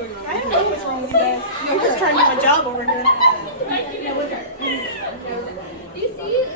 I don't know what's wrong with you guys. I'm just trying to do my job over here. Yeah, look at her. Do you see it?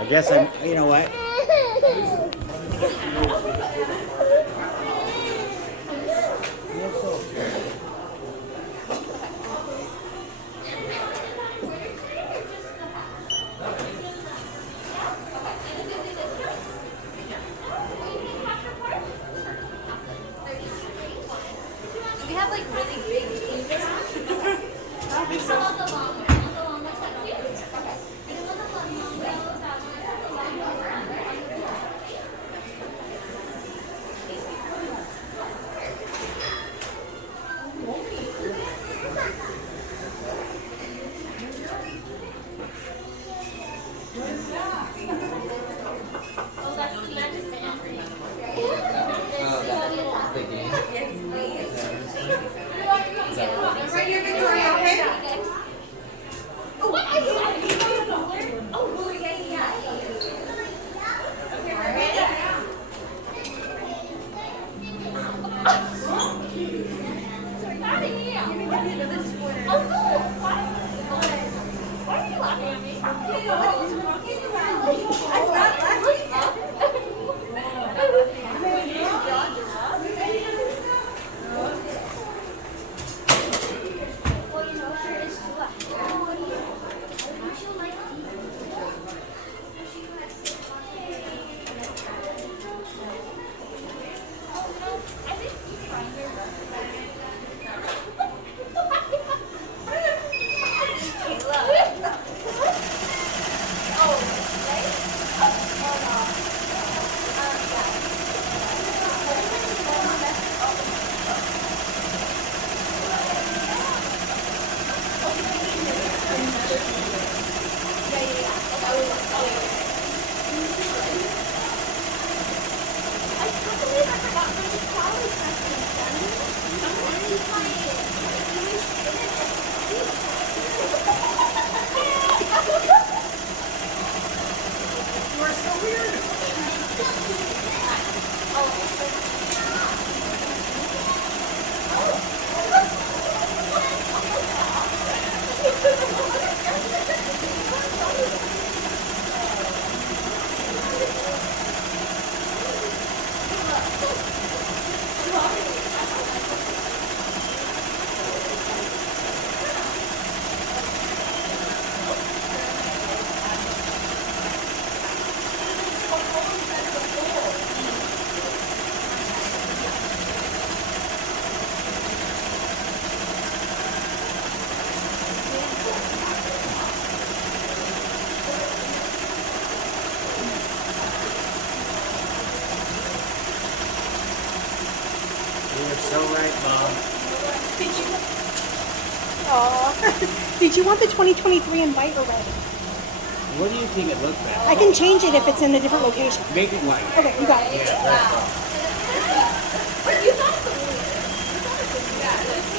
I guess I'm, you know what? We have like really big teams. So right, Mom. Did you want the 2023 in white or red? What do you think it looks like? I can change it if it's in a different location. Make it white. Okay, you got it. Yeah,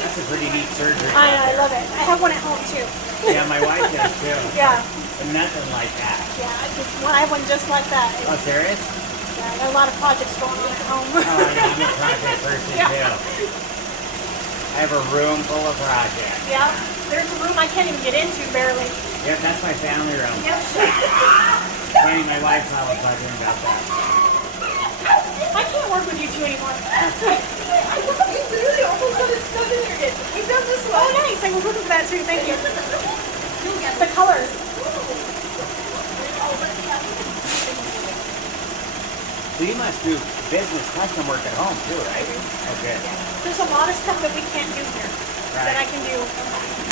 that's a pretty neat surgery. I love it. I have one at home too. Yeah, my wife does too. Yeah. But nothing like that. Yeah, I have one just like that. Oh, serious? Yeah, I got a lot of projects going on at home. Oh, I'm a project person too. I have a room full of projects. Yeah, there's a room I can't even get into barely. Yep, that's my family room. Yep. Funny, my wife's always talking about that. I can't work with you two anymore. I love you. Literally almost got it stuck in there again. We've done this one. Oh, nice. I was looking for that too. Thank you. The colors. So you must do business custom work at home too, right? Okay. There's a lot of stuff that we can't do here that I can do.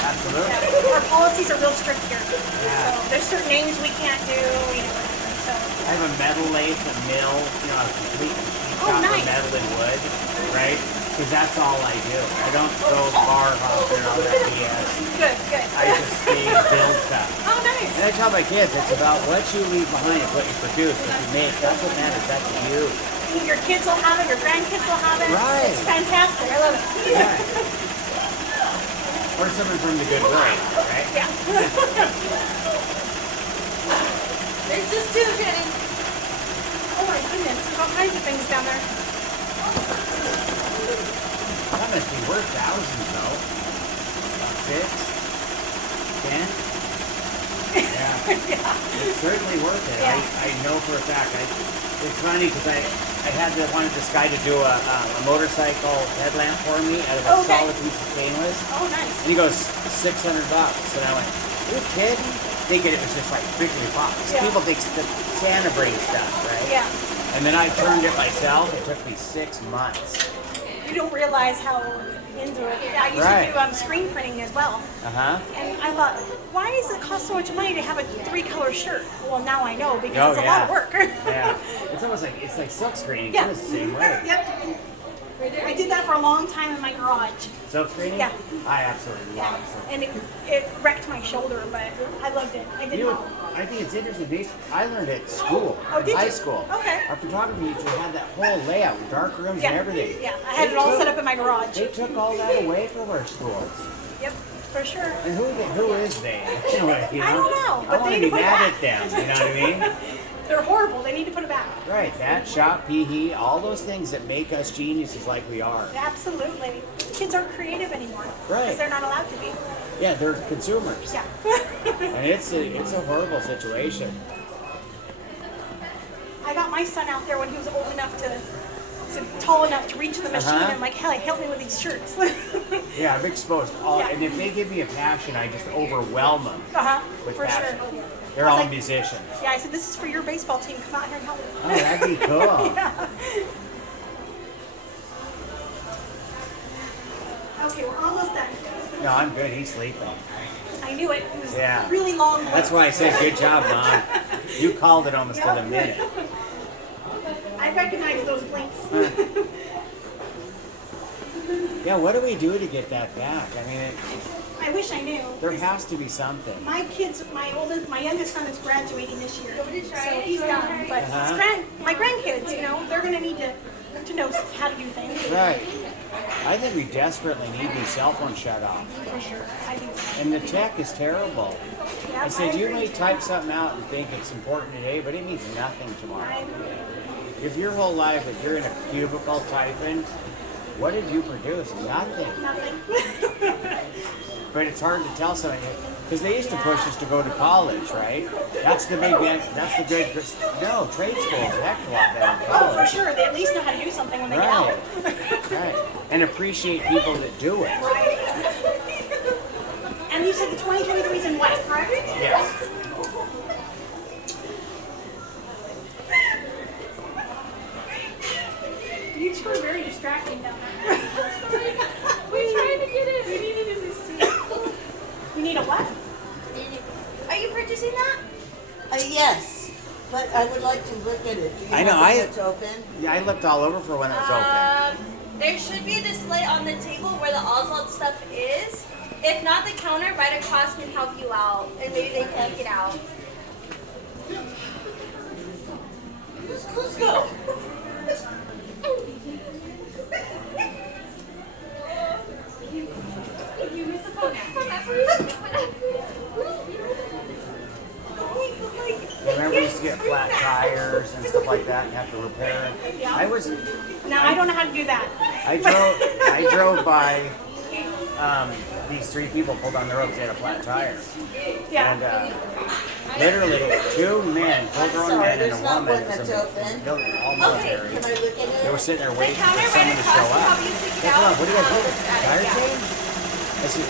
Absolutely. Yeah. Our policies are real strict here. Yeah. So there's certain names we can't do. Whatever. So. I have a metal lathe, a mill, you know, a complete machine shop nice. for metal and wood, right? Because that's all I do. I don't go bar hopping or all that BS. Good, good. I just stay and build stuff. Oh, nice. And I tell my kids, it's about what you leave behind is what you produce, what you make. That's what matters. That's you. Your kids will have it, your grandkids will have it. Right. It's fantastic. I love it. Yeah. Or someone from the good world, right? Yeah. There's just two, Jenny. Oh my goodness, there's all kinds of things down there. That must be worth thousands, though. About 6, 10. Yeah. It's certainly worth it. Yeah. I know for a fact. It's funny because I wanted this guy to do a motorcycle headlamp for me out of a solid piece of stainless. Oh, nice. And he goes, $600. And I went, you kidding? Thinking it was just like bigly box. Yeah. People think Santa brings stuff, right? Yeah. And then I turned it myself. It took me 6 months. You don't realize how into it. Yeah, I used to do screen printing as well. Uh-huh. And I thought, why does it cost so much money to have a 3-color shirt? Well, now I know because Oh, it's a yeah. lot of work. Yeah. It's almost like, it's like silk screening. Yeah. It's the same way. Yep. I did that for a long time in my garage. Silk screening? Yeah. I absolutely Yeah. love it. And it wrecked my shoulder, but I loved it. I did You know, well. I think it's interesting. I learned at school, Oh, did high you? school. Okay. Our photography teacher had that whole layout with dark rooms Yeah. and everything. Yeah, I had it all set up in my garage. They took all that away from our schools. Yep, for sure. And who is they? Anyway, you know? I don't know, I but want they to need be to put it mad back. at them. You know what I mean? They're horrible. They need to put it back. Right. That, shop, pee-hee, all those things that make us geniuses like we are. Absolutely. Kids aren't creative anymore. Right. Because they're not allowed to be. Yeah, they're consumers. Yeah. And it's a horrible situation. I got my son out there when he was old enough tall enough to reach the machine. Uh-huh. I'm like, hell, help me with these shirts. Yeah, I've exposed all, Yeah. and if they give me a passion, I just overwhelm them with for passion. sure. They're I was all like- musicians. Yeah, I said, this is for your baseball team. Come out here and help me. Oh, that'd be cool. Yeah. Okay, we're almost done. No, I'm good. He's sleeping. I knew it. It was Yeah. really long. That's why I said good job, Mom. You called it almost to the minute. I recognize those blinks. Yeah, what do we do to get that back? I mean, I wish I knew. there has to be something. My youngest son is graduating this year, so he's done. But Uh-huh. my grandkids, they're going to need to know how to do things. Right. I think we desperately need these cell phones shut off. For sure, I think so. And the tech is terrible. Yeah, I said, you agree. may type something out and think it's important today, but it means nothing I tomorrow. agree. If your whole life, if you're in a cubicle typing, what did you produce? Nothing. Nothing. But it's hard to tell something because they used to push us to go to college, right? That's the good. No, trade schools, a heck of a lot better than Oh, for college. sure. They at least know how to do something when they get out. Right. And appreciate people that do it. Right. And you said the 2023 is in white, correct? Yes. You two are very distracting down there. We're trying to get it. We needed to see. You need a what? Are you purchasing that? Yes, but I would like to look at it. Do you I know, have it that's open? Yeah, I looked all over for when it was open. There should be a display on the table where the Oswald stuff is. If not, the counter right across can help you out, and maybe they can take it out. Cusco. You missed the phone. Remember, we used to get flat tires and stuff like that, and have to repair it. Yeah. I I don't know how to do that. I drove by. These 3 people pulled on the road because they had a flat tire. Yeah. And literally, 2 men, full-grown men and a there's not woman, one that's some open. all military. Can I look at They were it? sitting there The waiting for counter someone right to across show can up. help you take it Hey, out. come on, what do you guys do? Yeah. Tire change? I said,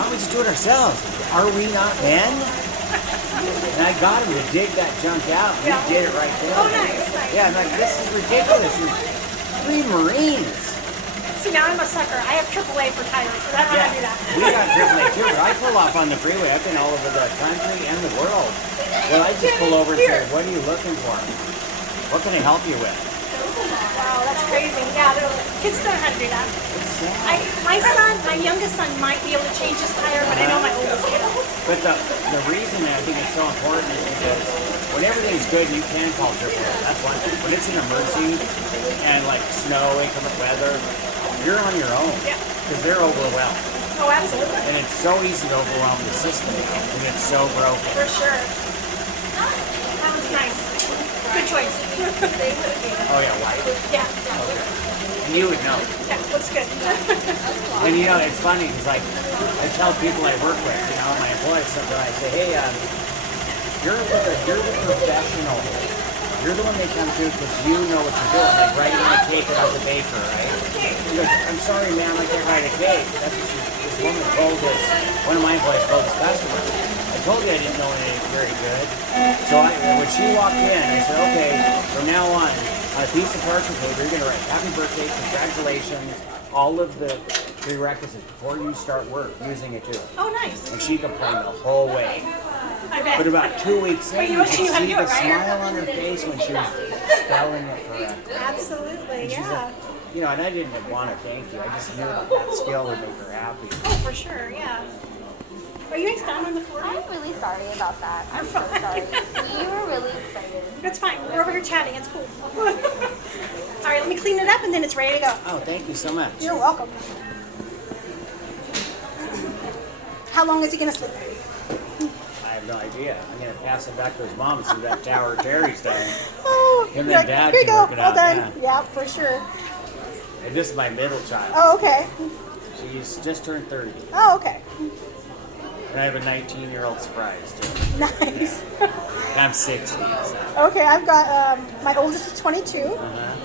Why don't we just do it ourselves? Are we not men? And I got him to dig that junk out. We did it right there. Oh, nice. Yeah, I'm like, this is ridiculous. You're 3 Marines. See, now I'm a sucker. I have AAA for tires, so I don't know how to do that. We got AAA too, but I pull off on the freeway. I've been all over the country and the world. Well, I just pull over and say, what are you looking for? What can I help you with? Wow, that's crazy. Yeah, kids don't know how to do that. My youngest son might be able to change his tire, but I know my oldest kid. But the reason I think it's so important is because when everything's good, you can call AAA. That's one thing. When it's an emergency and like snow, inclement weather, you're on your own because they're overwhelmed. Oh, absolutely. And it's so easy to overwhelm the system when it's so broken. For sure. That was nice. Good choice. Oh yeah, white? Yeah. Okay. And you would know. Yeah, looks good. And you know, it's funny because like I tell people I work with, you know, my employees, something I say, hey, you're the professional. You're the one they come to because you know what you're doing. Like writing a cake as a baker, right? He goes, I'm sorry, ma'am, I can't write a cake. That's what this woman told us. One of my employees told this customer. I told you I didn't know anything very good. So when she walked in, I said, okay, from now on a piece of parchment paper, you're going to write happy birthday, congratulations, all of the prerequisites before you start work using it too. Oh, nice. And she complained the whole way. I bet. But about 2 weeks in, you you know could she knew how to see do the it, right? smile on her face when she was spelling it correctly. Absolutely, And she's yeah. like, you know, and I didn't want to thank you. I just knew that skill would make her happy. Oh, for sure, yeah. Are you guys down on the floor? I'm really sorry about that. I'm so fine. sorry. You were really excited. It's fine. We're over here chatting. It's cool. All right, let me clean it up and then it's ready to go. Oh, thank you so much. You're welcome. How long is he going to sleep? I have no idea. I'm going to pass it back to his mom and see that Tower of Terry's done. Oh, Him you're and Dad here you can go. work it All out, done. yeah. Yeah, for sure. And this is my middle child. Oh, okay. She's just turned 30. Oh, okay. And I have a 19-year-old surprise, too. Nice. And I'm 60. So. Okay, I've got my oldest is 22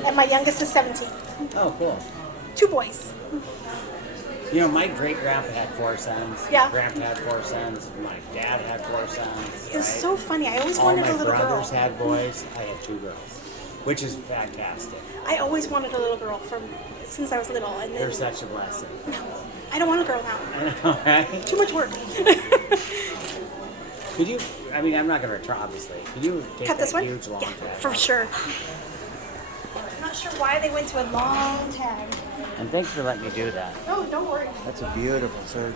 and my youngest is 17. Oh, cool. 2 boys. You know, my great-grandpa had 4 sons. Yeah. My grandpa had 4 sons. My dad had 4 sons. It was right? so funny. I always All wanted my a little brothers girl. had boys. I had 2 girls, which is fantastic. I always wanted a little girl since I was little. And then, They're such a blessing. I don't want a girl now. I know, right? Too much work. Could you, I mean, I'm not going to return, obviously. Could you take Cut this that one? huge long Yeah, tag? for sure. I'm not sure why they went to a long tag. And thanks for letting me do that. Oh, don't worry. That's a beautiful surgery.